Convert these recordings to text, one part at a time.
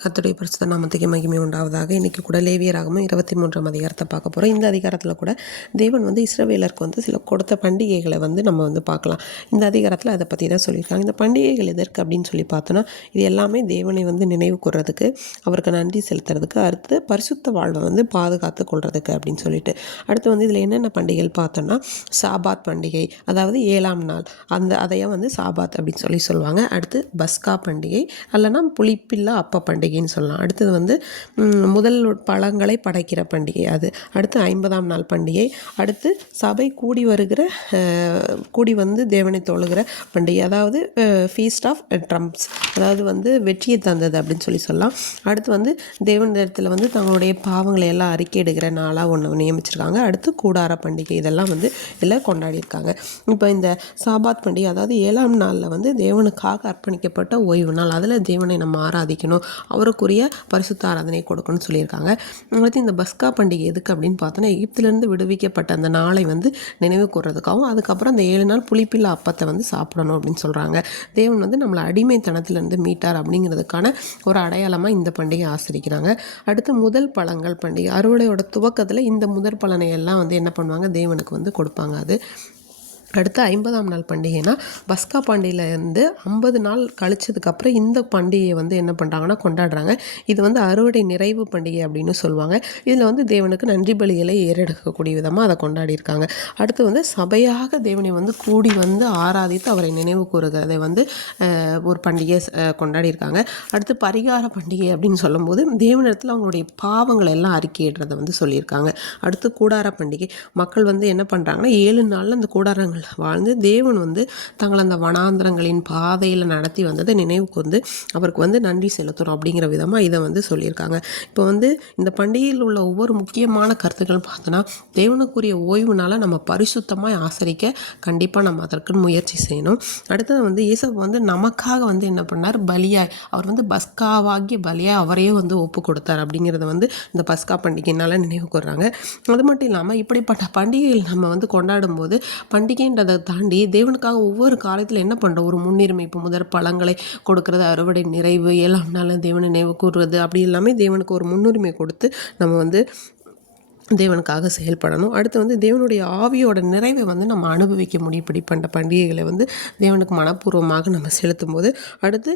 கர்த்தருடைய பரிசுத்த நாமத்துக்கு மகிமை உண்டாவதாக. இன்றைக்கி கூட லேவியராகமம் 23ஆம் அதிகாரத்தை பார்க்க போகிறோம். இந்த அதிகாரத்தில் கூட தேவன் இஸ்ரவேலருக்கு சில கொடுத்த பண்டிகைகளை நம்ம பார்க்கலாம். இந்த அதிகாரத்தில் அதை பற்றி தான் சொல்லியிருக்காங்க. இந்த பண்டிகைகள் எதற்கு அப்படின்னு சொல்லி பார்த்தோன்னா, இது எல்லாமே தேவனை நினைவு கூர்றதுக்கு, அவருக்கு நன்றி செலுத்துறதுக்கு, அடுத்து பரிசுத்த வாழ்வை பாதுகாத்து கொள்றதுக்கு அப்படின்னு சொல்லிட்டு. அடுத்து இதில் என்னென்ன பண்டிகைகள் பார்த்தோன்னா, சாபாத் பண்டிகை, அதாவது 7ஆம் நாள், அதையும் சாபாத் அப்படின்னு சொல்லுவாங்க. அடுத்து பஸ்கா பண்டிகை, அல்லனா புளிப்பில்லா அப்ப பண்டிகைன்னு சொல்லலாம். அடுத்தது முதல் பழங்களை படைக்கிற பண்டிகை அது. அடுத்து 50ஆம் நாள் பண்டிகை. அடுத்து சபை கூடி வருகிற கூடி தேவனை தொழுகிற பண்டிகை, அதாவது ஃபீஸ்ட் ஆஃப் ட்ரம்ப்ஸ், அதாவது வெற்றியை தந்தது அப்படின்னு சொல்லலாம். அடுத்து தேவனிடத்தில் தங்களுடைய பாவங்களை எல்லாம் அறிக்கையிடுகிற நாளாக ஒன்று நியமிச்சிருக்காங்க. அடுத்து கூடார பண்டிகை, இதெல்லாம் இதில் கொண்டாடியிருக்காங்க. இப்போ இந்த சாபாத் பண்டிகை, அதாவது 7ஆம் நாளில் தேவனுக்காக அர்ப்பணிக்கப்பட்ட ஓய்வு நாள், அதில் தேவனை நம்ம ஆராதிக்கணும், அவருக்குரிய பரிசுத்த ஆராதனை கொடுக்கணும்னு சொல்லியிருக்காங்க. அடுத்து இந்த பஸ்கா பண்டிகை எதுக்கு அப்படின்னு பார்த்தோன்னா, எகிப்திலேருந்து விடுவிக்கப்பட்ட அந்த நாளை நினைவு கூர்றதுக்காகவும், அதுக்கப்புறம் அந்த 7 நாள் புளிப்பில்லா அப்பத்தை சாப்பிடணும் அப்படின்னு சொல்கிறாங்க. தேவன் நம்மளை அடிமைத்தனத்திலேருந்து மீட்டார் அப்படிங்கிறதுக்கான ஒரு அடையாளமாக இந்த பண்டிகை ஆசரிக்கிறாங்க. அடுத்து முதல் பழங்கள் பண்டிகை, அறுவடையோட துவக்கத்தில் இந்த முதல் பலனை எல்லாம் என்ன பண்ணுவாங்க, தேவனுக்கு கொடுப்பாங்க. அது அடுத்து 50ஆம் நாள் பண்டிகைனா, பஸ்கா பண்டிகையிலேருந்து 50 நாள் கழிச்சதுக்கப்புறம் இந்த பண்டிகையை என்ன பண்ணுறாங்கன்னா கொண்டாடுறாங்க. இது அறுவடை நிறைவு பண்டிகை அப்படின்னு சொல்லுவாங்க. இதில் தேவனுக்கு நன்றி பலிகளை ஏறெடுக்கக்கூடிய விதமாக அதை கொண்டாடியிருக்காங்க. அடுத்து சபையாக தேவனை கூடி ஆராதித்து அவரை நினைவு கூறுகிறதை ஒரு பண்டிகை கொண்டாடியிருக்காங்க. அடுத்து பரிகார பண்டிகை அப்படின்னு சொல்லும்போது, தேவனிடத்தில் அவங்களுடைய பாவங்களை எல்லாம் அறிக்கையிடுறதை சொல்லியிருக்காங்க. அடுத்து கூடார பண்டிகை, மக்கள் என்ன பண்ணுறாங்கன்னா 7 நாளில் அந்த கூடாரங்கள் வாழ்ந்து தேவன் தங்களை அந்த வனாந்திரங்களின் பாதையில் நடத்தி வந்ததை நினைவுக்கு அவருக்கு நன்றி செலுத்தணும் அப்படிங்கிற விதமாக இதை சொல்லியிருக்காங்க. இப்போ இந்த பண்டிகையில் உள்ள ஒவ்வொரு முக்கியமான கருத்துக்கள் பார்த்தோன்னா, தேவனுக்குரிய ஓய்வுனால நம்ம பரிசுத்தமாக ஆசரிக்க கண்டிப்பாக நம்ம அதற்கு முயற்சி செய்யணும். அடுத்தது இயேசு நமக்காக என்ன பண்ணார், பலியாய் அவர் பஸ்காவாகிய பலியாய் அவரையே ஒப்பு கொடுத்தார் அப்படிங்கிறத இந்த பஸ்கா பண்டிகையினால் நினைவு கூர்றாங்க. அது மட்டும் இல்லாமல் இப்படிப்பட்ட பண்டிகைகள் நம்ம கொண்டாடும் போது, பண்டிகைன்றதை தாண்டி தேவனுக்காக ஒவ்வொரு காலத்தில் என்ன பண்ணுறோம், ஒரு முன்னுரிமை, இப்போ முதல் பழங்களை கொடுக்கறது, அறுவடை நிறைவு, 7ஆம் நாள் தேவனை நினைவு கூறுவது, அப்படி எல்லாமே தேவனுக்கு ஒரு முன்னுரிமை கொடுத்து நம்ம தேவனுக்காக செயல்படணும். அடுத்து தேவனுடைய ஆவியோட நிறைவை நம்ம அனுபவிக்க முடியும் இப்படிப்பட்ட பண்டிகைகளை தேவனுக்கு மனப்பூர்வமாக நம்ம செலுத்தும் போது. அடுத்து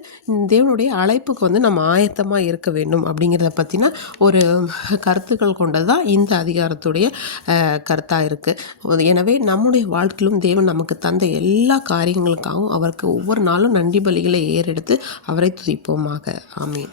தேவனுடைய அழைப்புக்கு நம்ம ஆயத்தமாக இருக்க வேண்டும் அப்படிங்கிறத பற்றின ஒரு கருத்துக்கள் கொண்டது தான் இந்த அதிகாரத்துடைய கருத்தாக இருக்குது. எனவே நம்முடைய வாழ்க்கையிலும் தேவன் நமக்கு தந்த எல்லா காரியங்களுக்காகவும் அவருக்கு ஒவ்வொரு நாளும் நன்றி பலிகளை ஏறெடுத்து அவரை துதிப்போமாக. ஆமீன்.